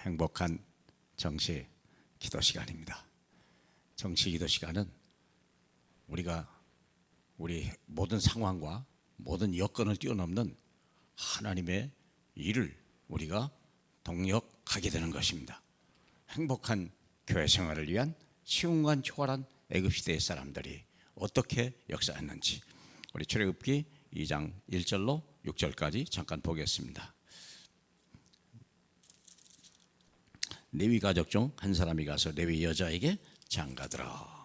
행복한 정시 기도 시간입니다. 정시 기도 시간은 우리가 우리 모든 상황과 모든 여건을 뛰어넘는 하나님의 일을 우리가 동력하게 되는 것입니다. 행복한 교회 생활을 위한 시공간 초월한 애굽시대의 사람들이 어떻게 역사했는지 우리 출애굽기 2장 1절로 6절까지 잠깐 보겠습니다. 레위 가족 중 한 사람이 가서 레위 여자에게 장가들어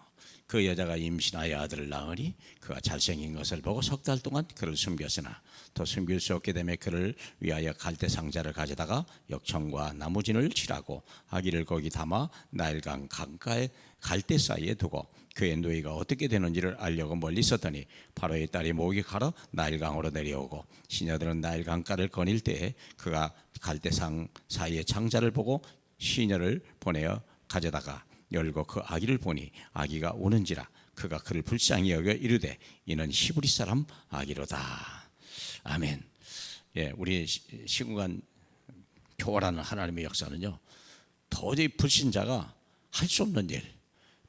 그 여자가 임신하여 아들을 낳으니 그가 잘생긴 것을 보고 석 달 동안 그를 숨겼으나 더 숨길 수 없게 되매 그를 위하여 갈대 상자를 가져다가 역청과 나무진을 칠하고 아기를 거기 담아 나일강 강가에 갈대 사이에 두고 그의 노예가 어떻게 되는지를 알려고 멀리 있었더니 바로의 딸이 목이 가러 나일강으로 내려오고 시녀들은 나일강가를 거닐 때에 그가 갈대상 사이에 창자를 보고 시녀를 보내어 가져다가 열고 그 아기를 보니 아기가 우는지라 그가 그를 불쌍히 여겨 이르되 이는 히브리 사람 아기로다. 아멘. 예, 우리 시공간 교활하는 하나님의 역사는요, 도저히 불신자가 할 수 없는 일,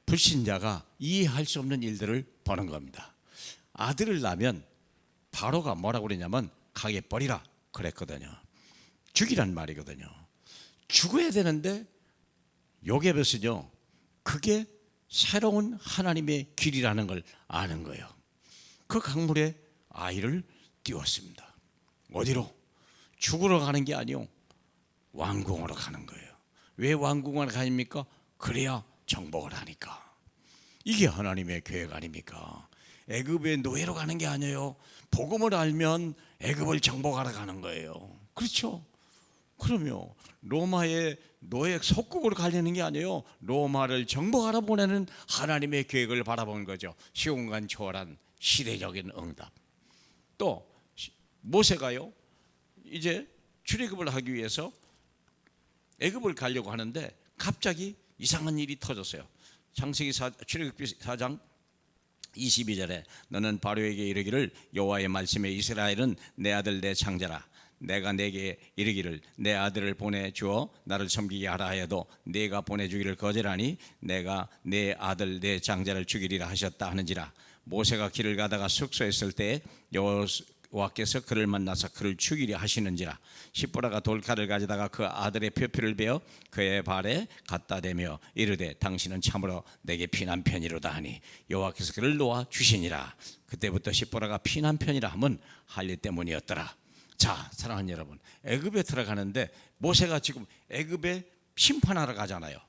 불신자가 이해할 수 없는 일들을 보는 겁니다. 아들을 낳으면 바로가 뭐라고 그러냐면 가게 버리라 그랬거든요. 죽이란 말이거든요. 죽어야 되는데 요게벳은요, 그게 새로운 하나님의 길이라는 걸 아는 거예요. 그 강물에 아이를 띄웠습니다. 어디로? 죽으러 가는 게 아니요, 왕궁으로 가는 거예요. 왜 왕궁으로 가십니까? 그래야 정복을 하니까. 이게 하나님의 계획 아닙니까? 애굽의 노예로 가는 게 아니에요. 복음을 알면 애굽을 정복하러 가는 거예요. 그렇죠? 그럼요, 로마의 노예 속국으로 가려는 게 아니에요. 로마를 정복하러 보내는 하나님의 계획을 바라본 거죠. 시공간 초월한 시대적인 응답. 또 모세가요, 이제 출애굽을 하기 위해서 애굽을 가려고 하는데 갑자기 이상한 일이 터졌어요. 출애굽기 4장 22절에 너는 바로에게 이르기를 여호와의 말씀에 이스라엘은 내 아들 내 장자라. 내가 내게 이르기를 내 아들을 보내주어 나를 섬기게 하라 하여도 내가 보내주기를 거절하니 내가 내 아들 내 장자를 죽이리라 하셨다 하는지라. 모세가 길을 가다가 숙소에 있을 때 여호와께서 그를 만나서 그를 죽이려 하시는지라. 십보라가 돌칼을 가져다가 그 아들의 표피를 베어 그의 발에 갖다 대며 이르되 당신은 참으로 내게 피난편이로다 하니 여호와께서 그를 놓아 주시니라. 그때부터 십보라가 피난편이라 함은 할례 때문이었더라. 자, 사랑하는 여러분, 애굽에 들어가는데 모세가 지금 애굽에 심판하러 가잖아요.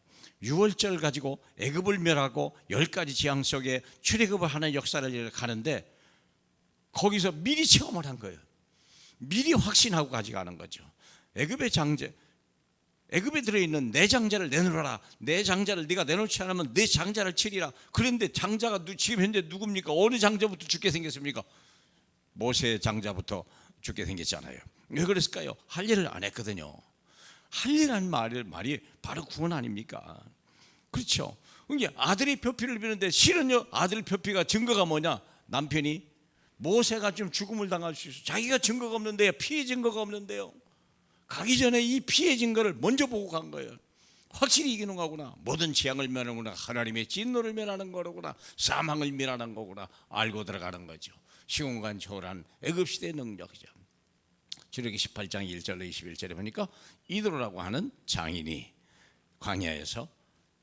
유월절 가지고 애굽을 멸하고 10가지 재앙 속에 출애굽을 하는 역사를 가는데 거기서 미리 체험을 한 거예요. 미리 확신하고 가져가는 거죠. 애굽의 장자, 애굽에 들어있는 내 장자를 내놓으라. 내 장자를 네가 내놓지 않으면 내 장자를 치리라. 그런데 장자가 지금 현재 누굽니까? 어느 장자부터 죽게 생겼습니까? 모세의 장자부터 죽게 생겼잖아요. 왜 그랬을까요? 할례를 안 했거든요. 할례라는 말이 바로 구원 아닙니까? 그렇죠. 이게 아들의 표피를 비는데 실은요, 아들 표피가 증거가 뭐냐? 남편이 모세가 좀 죽음을 당할 수 있어. 자기가 증거가 없는데요, 피해 증거가 없는데요. 가기 전에 이 피해 증거를 먼저 보고 간 거예요. 확실히 이기는 거구나. 모든 재앙을 면하는구나. 하나님의 진노를 면하는 거구나. 사망을 면하는 거구나. 알고 들어가는 거죠. 시공간 초월한 애굽시대의 능력이죠. 출애굽기 18장 1절로 21절에 보니까 이드로라고 하는 장인이 광야에서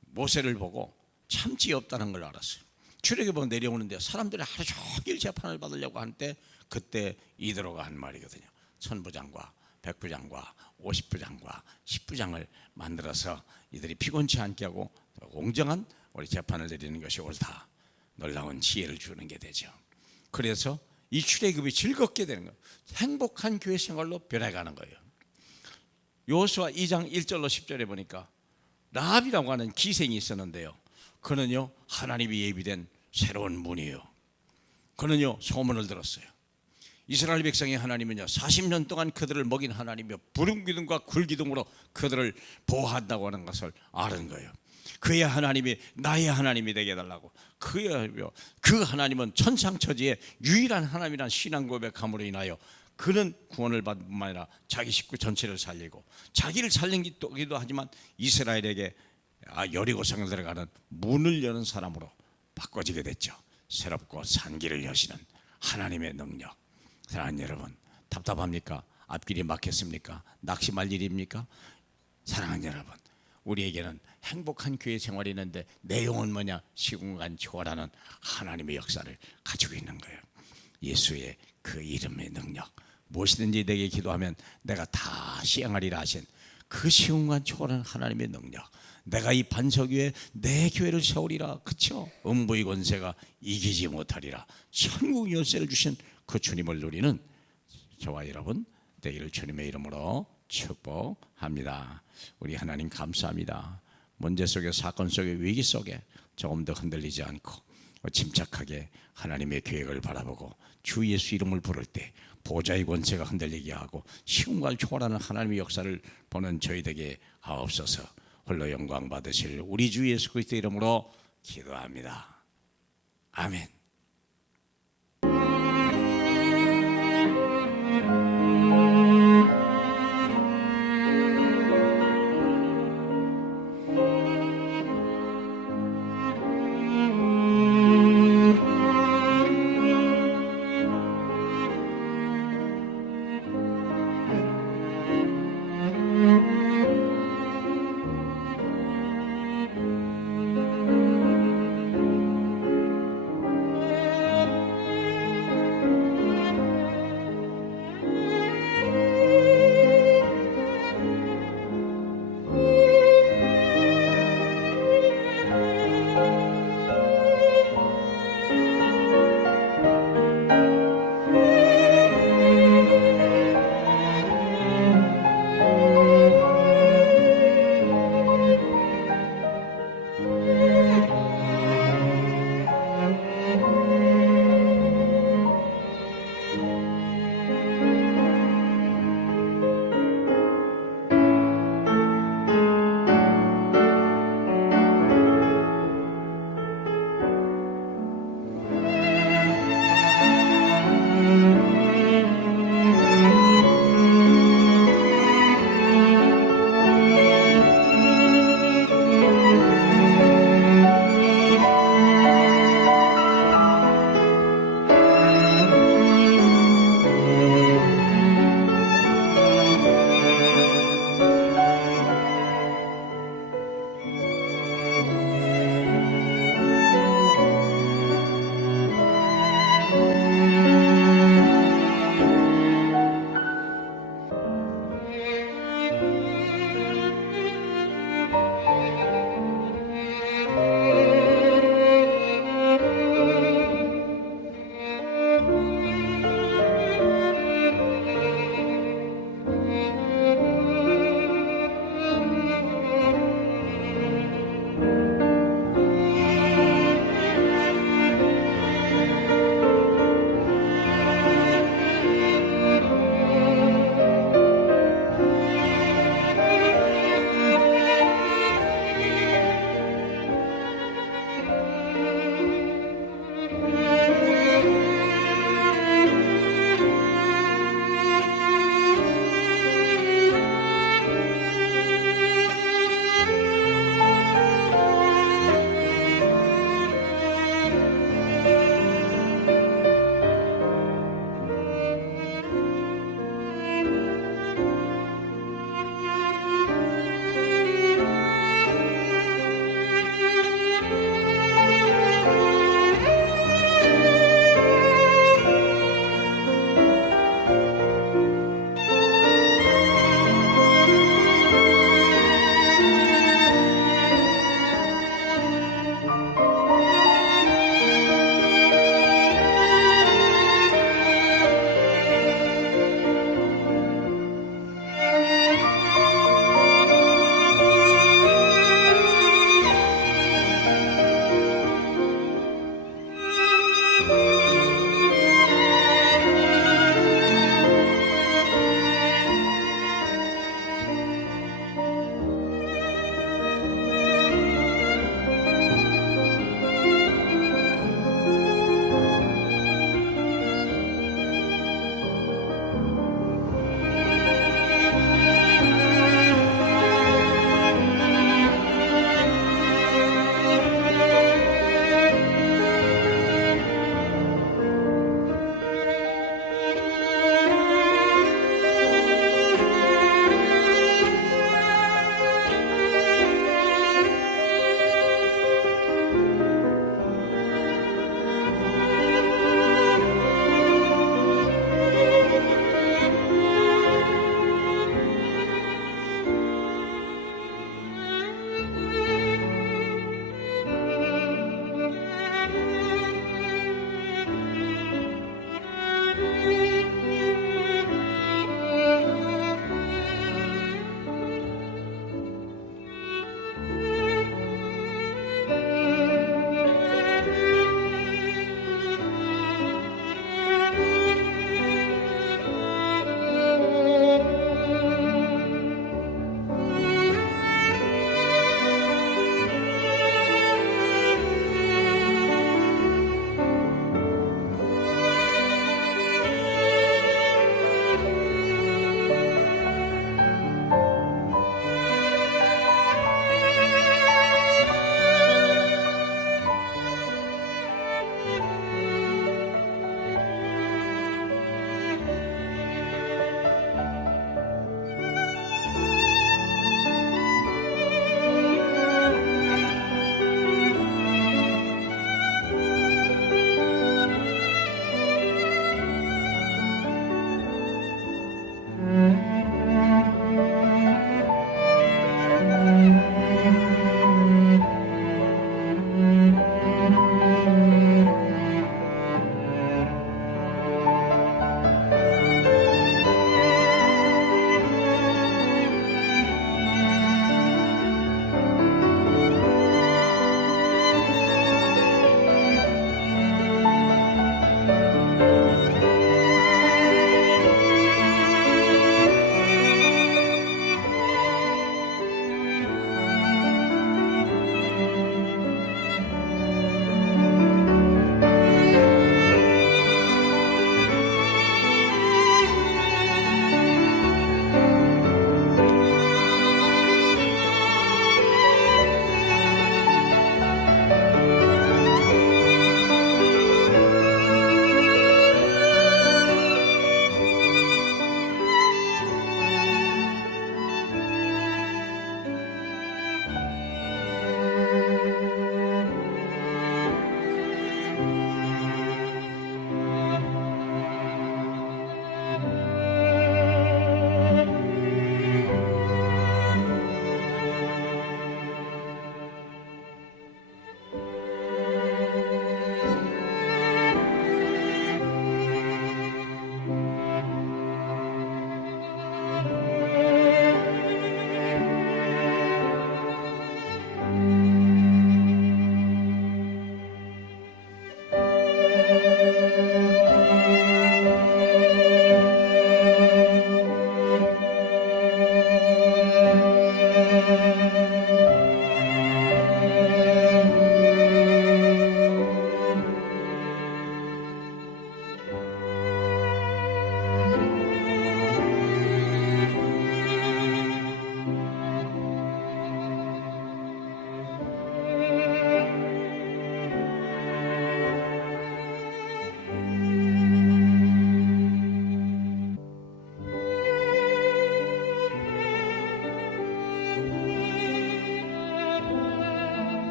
모세를 보고 참지 없다는 걸 알았어요. 출애굽에 내려오는데 사람들이 하루 종일 재판을 받으려고 할 때 그때 이드로가 한 말이거든요. 천부장과 백부장과 50부장과 10부장을 만들어서 이들이 피곤치 않게 하고 공정한 우리 재판을 내리는 것이 옳다. 놀라운 지혜를 주는 게 되죠. 그래서 이 출애굽이 즐겁게 되는 거예요. 행복한 교회 생활로 변해가는 거예요. 여호수아 2장 1절로 10절에 보니까 라합이라고 하는 기생이 있었는데요, 그는요 하나님이 예비된 새로운 문이에요. 그는요 소문을 들었어요. 이스라엘 백성의 하나님은요 40년 동안 그들을 먹인 하나님이요 부름기둥과 굴기둥으로 그들을 보호한다고 하는 것을 아는 거예요. 그의 하나님이 나의 하나님이 되게 해달라고. 그 하나님은 천상천지의 유일한 하나님이란 신앙 고백함으로 인하여 그는 구원을 받을 뿐만 아니라 자기 식구 전체를 살리고 자기를 살리기도 하지만 이스라엘에게 여리고성을 들어가는 문을 여는 사람으로 바꿔지게 됐죠. 새롭고 산 길을 여시는 하나님의 능력. 사랑하는 여러분, 답답합니까? 앞길이 막혔습니까? 낙심할 일입니까? 사랑하는 여러분, 우리에게는 행복한 교회 생활이 있는데 내용은 뭐냐? 시공간 초월하는 하나님의 역사를 가지고 있는 거예요. 예수의 그 이름의 능력, 무엇이든지 내게 기도하면 내가 다 시행하리라 하신 그 시공간 초월하는 하나님의 능력, 내가 이 반석 위에 내 교회를 세우리라, 그쵸? 음부의 권세가 이기지 못하리라, 천국 열쇠를 주신 그 주님을 누리는 저와 여러분 되기를 주님의 이름으로 축복합니다. 우리 하나님 감사합니다. 문제 속에, 사건 속에, 위기 속에 조금 더 흔들리지 않고 침착하게 하나님의 계획을 바라보고 주 예수 이름을 부를 때 보좌의 권세가 흔들리게 하고 시공간을 초월하는 하나님의 역사를 보는 저희 되게 하옵소서. 홀로 영광 받으실 우리 주 예수 그리스도 이름으로 기도합니다. 아멘.